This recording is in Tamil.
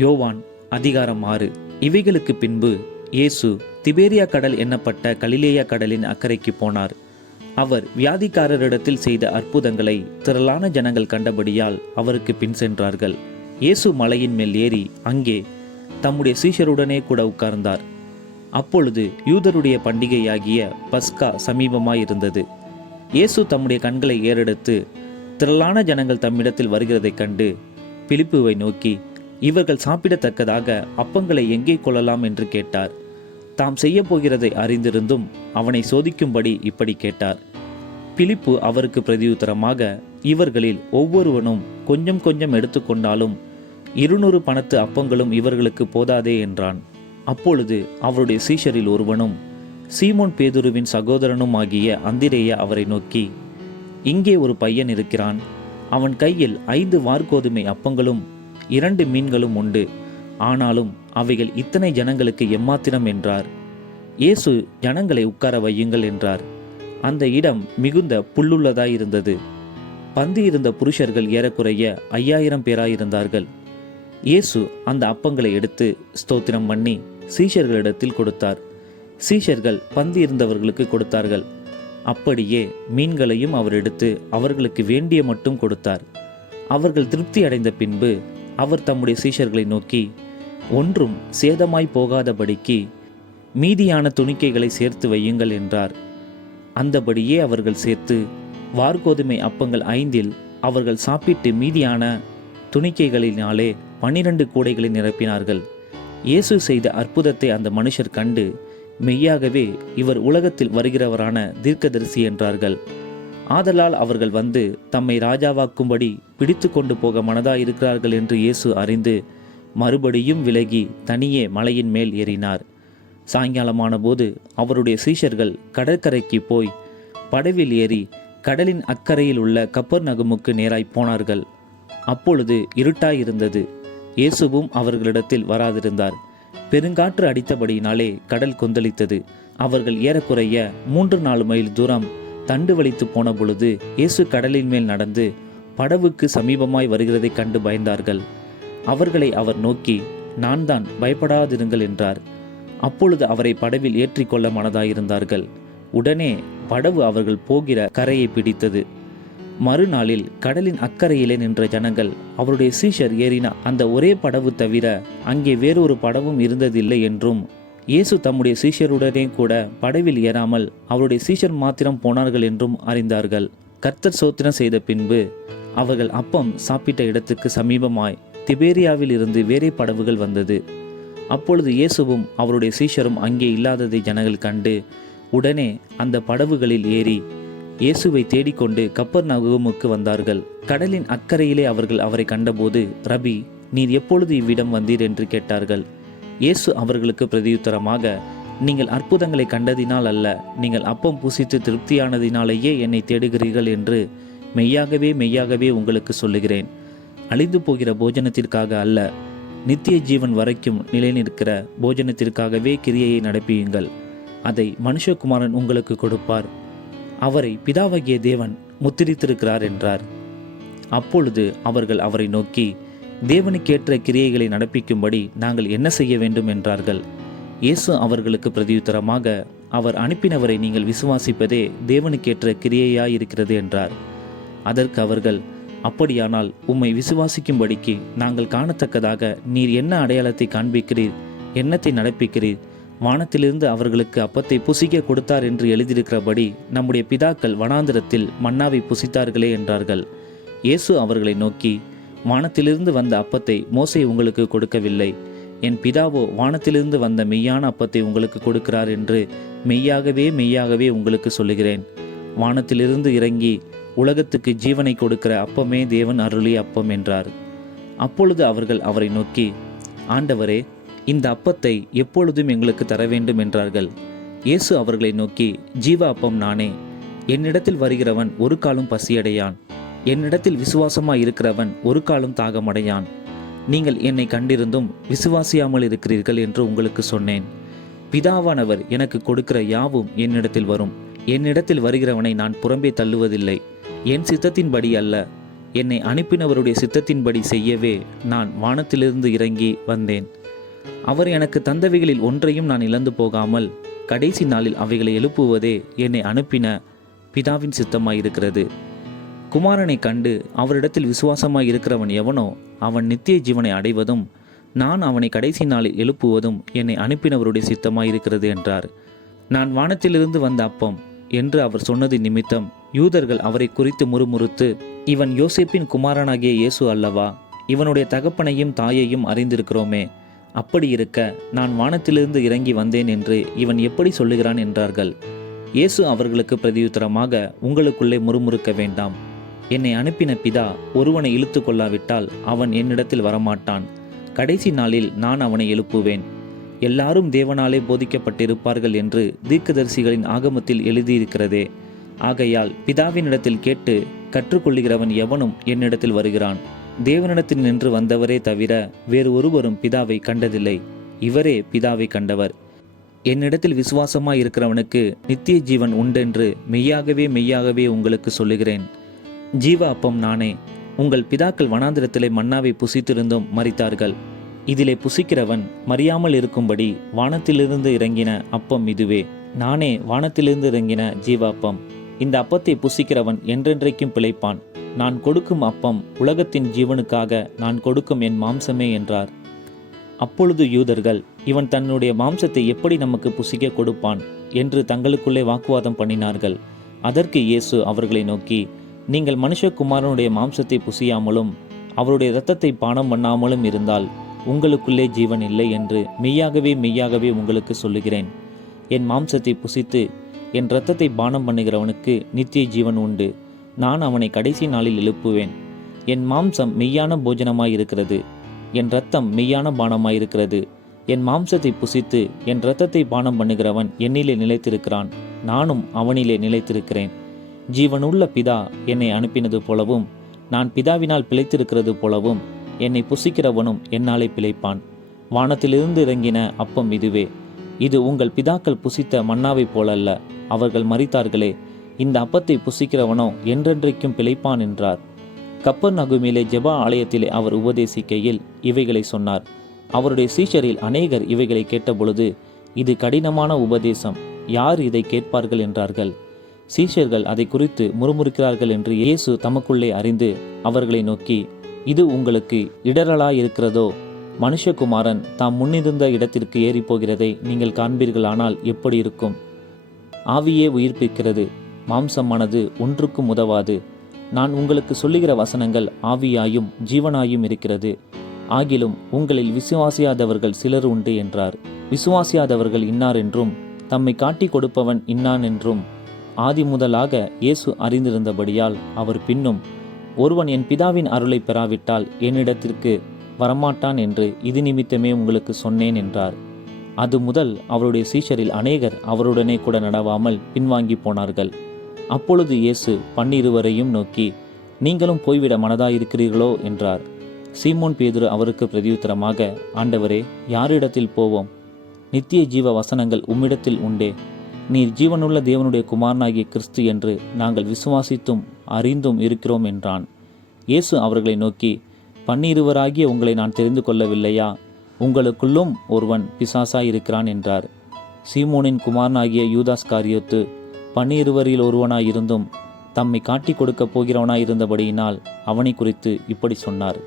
யோவான் அதிகாரம் 6. இவைகளுக்கு பின்பு இயேசு திபேரியா கடல் என்னப்பட்ட கலிலேயா கடலின் அக்கறைக்கு போனார். அவர் வியாதிக்காரரிடத்தில் செய்த அற்புதங்களை திரளான ஜனங்கள் கண்டபடியால் அவருக்கு பின் சென்றார்கள். இயேசு மலையின் மேல் ஏறி அங்கே தம்முடைய சீஷருடனே கூட உட்கார்ந்தார். அப்பொழுது யூதருடைய பண்டிகையாகிய பஸ்கா சமீபமாயிருந்தது. இயேசு தம்முடைய கண்களை ஏறெடுத்து திரளான ஜனங்கள் தம்மிடத்தில் வருகிறதைக் கண்டு பிலிப்புவை நோக்கி, இவர்கள் சாப்பிடத்தக்கதாக அப்பங்களை எங்கே கொள்ளலாம் என்று கேட்டார். தாம் செய்ய போகிறதை அறிந்திருந்தும் அவனை சோதிக்கும்படி இப்படி கேட்டார். பிலிப்பு அவருக்கு பிரதியுத்தரமாக, இவர்களில் ஒவ்வொருவனும் கொஞ்சம் கொஞ்சம் எடுத்துக்கொண்டாலும் 200 பணத்து அப்பங்களும் இவர்களுக்கு போதாதே என்றான். அப்பொழுது அவருடைய சீஷரில் ஒருவனும் சீமோன் பேதுருவின் சகோதரனும் ஆகிய அந்திரேயா அவரை நோக்கி, இங்கே ஒரு பையன் இருக்கிறான். அவன் கையில் 5 வாற்கோதுமை அப்பங்களும் 2 மீன்களும் உண்டு. ஆனாலும் அவைகள் இத்தனை ஜனங்களுக்கு எம்மாத்திரம் என்றார். இயேசு ஜனங்களை உட்கார வையுங்கள் என்றார். அந்த இடம் மிகுந்த புல்லுள்ளதாயிருந்தது. பந்தி இருந்த புருஷர்கள் ஏறக்குறைய 5000 பேராயிருந்தார்கள். இயேசு அந்த அப்பங்களை எடுத்து ஸ்தோத்திரம் பண்ணி சீஷர்களிடத்தில் கொடுத்தார். சீஷர்கள் பந்தி இருந்தவர்களுக்கு கொடுத்தார்கள். அப்படியே மீன்களையும் அவர் எடுத்து அவர்களுக்கு வேண்டிய மட்டும் கொடுத்தார். அவர்கள் திருப்தி அடைந்த பின்பு அவர் தம்முடைய சீஷர்களை நோக்கி, ஒன்றும் சேதமாய் போகாதபடிக்கு மீதியான துணிக்கைகளை சேர்த்து வையுங்கள் என்றார். அந்தபடியே அவர்கள் சேர்த்து வாற்கோதுமை அப்பங்கள் 5 அவர்கள் சாப்பிட்டு மீதியான துணிக்கைகளினாலே 12 கூடைகளை நிரப்பினார்கள். இயேசு செய்த அற்புதத்தை அந்த மனுஷர் கண்டு, மெய்யாகவே இவர் உலகத்தில் வருகிறவரான தீர்க்கதரிசி என்றார்கள். ஆதலால் அவர்கள் வந்து தம்மை ராஜாவாக்கும்படி பிடித்து கொண்டு போக மனதாயிருக்கிறார்கள் என்று இயேசு அறிந்து மறுபடியும் விலகி தனியே மலையின் மேல் ஏறினார். சாயங்காலமான போது அவருடைய சீஷர்கள் கடற்கரைக்கு போய் படவில் ஏறி கடலின் அக்கறையில் உள்ள கப்பர்நகமுக்கு நேராய் போனார்கள். அப்பொழுது இருட்டாயிருந்தது. இயேசுவும் அவர்களிடத்தில் வராதிருந்தார். பெருங்காற்று அடித்தபடியினாலே கடல் கொந்தளித்தது. அவர்கள் ஏறக்குறைய 3-4 மைல் தூரம் தண்டு வலித்து போன பொழுது இயேசு கடலின் மேல் நடந்து படவுக்கு சமீபமாய் வருகிறதை கண்டு பயந்தார்கள். அவர்களை அவர் நோக்கி, நான் தான், பயப்படாதிருங்கள் என்றார். அப்பொழுது அவரை படவில் ஏற்றிக்கொள்ள மனதாயிருந்தார்கள். உடனே படவு அவர்கள் போகிற கரையை பிடித்தது. மறுநாளில் கடலின் அக்கறையிலே நின்ற ஜனங்கள் அவருடைய சீஷர் ஏறின அந்த ஒரே படவு தவிர அங்கே வேறொரு படவும் இருந்ததில்லை என்றும், இயேசு தம்முடைய சீஷருடனே கூட படவில் ஏறாமல் அவருடைய சீஷர் மாத்திரம் போனார்கள் என்றும் அறிந்தார்கள். கர்த்தர் சோத்திரம் செய்த பின்பு அவர்கள் அப்பம் சாப்பிட்ட இடத்துக்கு சமீபமாய் திபேரியாவில் இருந்து வேறே படவுகள் வந்தது. அப்பொழுது இயேசுவும் அவருடைய சீஷரும் அங்கே இல்லாததை ஜனங்கள் கண்டு உடனே அந்த படவுகளில் ஏறி இயேசுவை தேடிக்கொண்டு கப்பர்நகமுக்கு வந்தார்கள். கடலின் அக்கறையிலே அவர்கள் அவரை கண்டபோது, ரபி, நீர் எப்பொழுது இவ்விடம் வந்தீர் என்று கேட்டார்கள். இயேசு அவர்களுக்கு பிரதியுத்தரமாக, நீங்கள் அற்புதங்களை கண்டதினால் அல்ல, நீங்கள் அப்பம் புசித்து திருப்தியானதினாலேயே என்னை தேடுகிறீர்கள் என்று மெய்யாகவே மெய்யாகவே உங்களுக்கு சொல்லுகிறேன். அழிந்து போகிற போஜனத்திற்காக அல்ல, நித்திய ஜீவன் வரைக்கும் நிலைநிற்கிற போஜனத்திற்காகவே கிரியையை நடப்பியுங்கள். அதை மனுஷகுமாரன் உங்களுக்கு கொடுப்பார். அவரை பிதாவாகிய தேவன் முத்திரித்திருக்கிறார் என்றார். அப்பொழுது அவர்கள் அவரை நோக்கி, தேவனுக்கேற்ற கிரியைகளை நடப்பிக்கும்படி நாங்கள் என்ன செய்ய வேண்டும் என்றார்கள். இயேசு அவர்களுக்கு பிரதியுத்தரமாக, அவர் அனுப்பினவரை நீங்கள் விசுவாசிப்பதே தேவனுக்கேற்ற கிரியையாயிருக்கிறது என்றார். அதற்கு அவர்கள், அப்படியானால் உம்மை விசுவாசிக்கும்படிக்கு நாங்கள் காணத்தக்கதாக நீர் என்ன அடையாளத்தை காண்பிக்கிறீர், என்னத்தை நடப்பிக்கிறீர்? வானத்திலிருந்து அவர்களுக்கு அப்பத்தை புசிக்க கொடுத்தார் என்று எழுதியிருக்கிறபடி நம்முடைய பிதாக்கள் வனாந்திரத்தில் மன்னாவை புசித்தார்களே என்றார்கள். இயேசு அவர்களை நோக்கி, வானத்திலிருந்து வந்த அப்பத்தை மோசே உங்களுக்கு கொடுக்கவில்லை. என் பிதாவோ வானத்திலிருந்து வந்த மெய்யான அப்பத்தை உங்களுக்கு கொடுக்கிறார் என்று மெய்யாகவே மெய்யாகவே உங்களுக்கு சொல்லுகிறேன். வானத்திலிருந்து இறங்கி உலகத்துக்கு ஜீவனை கொடுக்கிற அப்பமே தேவன் அருளிய அப்பம் என்றார். அப்பொழுது அவர்கள் அவரை நோக்கி, ஆண்டவரே, இந்த அப்பத்தை எப்பொழுதும் எங்களுக்கு தர வேண்டும் என்றார்கள். இயேசு அவர்களை நோக்கி, ஜீவ அப்பம் நானே. என்னிடத்தில் வருகிறவன் ஒரு காலும் பசியடையான். என்னிடத்தில் விசுவாசமாய் இருக்கிறவன் ஒரு காலும் தாகமடையான். நீங்கள் என்னை கண்டிருந்தும் விசுவாசியாமல் இருக்கிறீர்கள் என்று உங்களுக்கு சொன்னேன். பிதாவானவர் எனக்கு கொடுக்கிற யாவும் என்னிடத்தில் வரும். என்னிடத்தில் வருகிறவனை நான் புறம்பே தள்ளுவதில்லை. என் சித்தத்தின்படி அல்ல, என்னை அனுப்பினவருடைய சித்தத்தின்படி செய்யவே நான் வானத்திலிருந்து இறங்கி வந்தேன். அவர் எனக்கு தந்தவைகளில் ஒன்றையும் நான் இழந்து போகாமல் கடைசி நாளில் அவைகளை எழுப்புவதே என்னை அனுப்பின பிதாவின் சித்தமாயிருக்கிறது. குமாரனை கண்டு அவரிடத்தில் விசுவாசமாய் இருக்கிறவன் எவனோ அவன் நித்திய ஜீவனை அடைவதும் நான் அவனை கடைசி நாளில் எழுப்புவதும் என்னை அனுப்பினவருடைய சித்தமாயிருக்கிறது என்றார். நான் வானத்திலிருந்து வந்த அப்பம் என்று அவர் சொன்னது நிமித்தம் யூதர்கள் அவரை குறித்து முறுமுறுத்து, இவன் யோசேப்பின் குமாரனாகிய இயேசு அல்லவா? இவனுடைய தகப்பனையும் தாயையும் அறிந்திருக்கிறோமே. அப்படி இருக்க நான் வானத்திலிருந்து இறங்கி வந்தேன் என்று இவன் எப்படி சொல்லுகிறான் என்றார்கள். இயேசு அவர்களுக்கு பிரதியுத்தரமாக, உங்களுக்குள்ளே முறுமுறுக்க வேண்டாம். என்னை அனுப்பின பிதா ஒருவனை இழுத்து கொள்ளாவிட்டால் அவன் என்னிடத்தில் வரமாட்டான். கடைசி நாளில் நான் அவனை எழுப்புவேன். எல்லாரும் தேவனாலே போதிக்கப்பட்டிருப்பார்கள் என்று தீர்க்கதரிசிகளின் ஆகமத்தில் எழுதியிருக்கிறதே. ஆகையால் பிதாவினிடத்தில் கேட்டு கற்றுக்கொள்ளுகிறவன் எவனும் என்னிடத்தில் வருகிறான். தேவனிடத்தில் நின்று வந்தவரே தவிர வேறு ஒருவரும் பிதாவை கண்டதில்லை. இவரே பிதாவை கண்டவர். என்னிடத்தில் விசுவாசமாய் இருக்கிறவனுக்கு நித்திய ஜீவன் உண்டென்று மெய்யாகவே மெய்யாகவே உங்களுக்கு சொல்லுகிறேன். ஜீவ அப்பம் நானே. உங்கள் பிதாக்கள் வனாந்திரத்திலே மன்னாவை புசித்திருந்தும் மரித்தார்கள். இதிலே புசிக்கிறவன் மறியாமல் இருக்கும்படி வானத்திலிருந்து இறங்கின அப்பம் இதுவே. நானே வானத்திலிருந்து இறங்கின ஜீவ அப்பம். இந்த அப்பத்தை புசிக்கிறவன் என்றென்றைக்கும் பிழைப்பான். நான் கொடுக்கும் அப்பம் உலகத்தின் ஜீவனுக்காக நான் கொடுக்கும் என் மாம்சமே என்றார். அப்பொழுது யூதர்கள், இவன் தன்னுடைய மாம்சத்தை எப்படி நமக்கு புசிக்க கொடுப்பான் என்று தங்களுக்குள்ளே வாக்குவாதம் பண்ணினார்கள். அதற்கு இயேசு அவர்களை நோக்கி, நீங்கள் மனுஷகுமாரனுடைய மாம்சத்தை புசியாமலும் அவருடைய இரத்தத்தை பானம் பண்ணாமலும் இருந்தால் உங்களுக்குள்ளே ஜீவன் இல்லை என்று மெய்யாகவே மெய்யாகவே உங்களுக்கு சொல்லுகிறேன். என் மாம்சத்தை புசித்து என் இரத்தத்தை பானம் பண்ணுகிறவனுக்கு நித்திய ஜீவன் உண்டு. நான் அவனை கடைசி நாளில் எழுப்புவேன். என் மாம்சம் மெய்யான போஜனமாயிருக்கிறது, என் இரத்தம் மெய்யான பானமாயிருக்கிறது. என் மாம்சத்தை புசித்து என் இரத்தத்தை பானம் பண்ணுகிறவன் என்னிலே நிலைத்திருக்கிறான், நானும் அவனிலே நிலைத்திருக்கிறேன். ஜீவனுள்ள பிதா என்னை அனுப்பினது போலவும் நான் பிதாவினால் பிழைத்திருக்கிறது போலவும் என்னை புசிக்கிறவனும் என்னாலே பிழைப்பான். வானத்திலிருந்து இறங்கின அப்பம் இதுவே. இது உங்கள் பிதாக்கள் புசித்த மன்னாவைப் போலல்ல, அவர்கள் மரித்தார்களே. இந்த அப்பத்தை புசிக்கிறவனோ என்றென்றைக்கும் பிழைப்பான் என்றார். கப்பர்நகூமிலே ஜெப ஆலயத்திலே அவர் உபதேசிக்கையில் இவைகளை சொன்னார். அவருடைய சீஷரில் அநேகர் இவைகளை கேட்டபொழுது, இது கடினமான உபதேசம், யார் இதை கேட்பார்கள் என்றார்கள். சீஷர்கள் அதை குறித்து முறுமுறுக்கிறார்கள் என்று இயேசு தமக்குள்ளே அறிந்து அவர்களை நோக்கி, இது உங்களுக்கு இடரலாயிருக்கிறதோ? மனுஷகுமாரன் தாம் முன்னிருந்த இடத்திற்கு ஏறி போகிறதை நீங்கள் காண்பீர்களானால் எப்படி இருக்கும்? ஆவியே உயிர்ப்பிக்கிறது, மாம்சமானது ஒன்றுக்கும் உதவாது. நான் உங்களுக்கு சொல்லுகிற வசனங்கள் ஆவியாயும் ஜீவனாயும் இருக்கிறது. ஆகிலும் உங்களில் விசுவாசியாதவர்கள் சிலர் உண்டு என்றார். விசுவாசியாதவர்கள் இன்னார் என்றும் தம்மை காட்டி கொடுப்பவன் இன்னான் என்றும் ஆதி முதலாக இயேசு அறிந்திருந்தபடியால் அவர் பின்னும், ஒருவன் என் பிதாவின் அருளை பெறாவிட்டால் என்னிடத்திற்கு வரமாட்டான் என்று இது நிமித்தமே உங்களுக்கு சொன்னேன் என்றார். அது முதல் அவருடைய சீஷரில் அநேகர் அவருடனே கூட நடவாமல் பின்வாங்கி போனார்கள். அப்பொழுது இயேசு 12 நோக்கி, நீங்களும் போய்விட மனதாயிருக்கிறீர்களோ என்றார். சீமோன் பேதுரு அவருக்கு பிரதியுத்தரமாக, ஆண்டவரே, யாரிடத்தில் போவோம்? நித்திய ஜீவ வசனங்கள் உம்மிடத்தில் உண்டே. நீர் ஜீவனுள்ள தேவனுடைய குமாரனாகிய கிறிஸ்து என்று நாங்கள் விசுவாசித்தும் அறிந்தும் இருக்கிறோம் என்றான். இயேசு அவர்களை நோக்கி, 12 உங்களை நான் தெரிந்து கொள்ளவில்லையா? உங்களுக்குள்ளும் ஒருவன் பிசாசாயிருக்கிறான் என்றார். சீமோனின் குமாரனாகிய யூதாஸ் காரியோத்து 12 ஒருவனாயிருந்தும் தம்மை காட்டி கொடுக்கப் போகிறவனாயிருந்தபடியினால் அவனை குறித்து இப்படி சொன்னார்.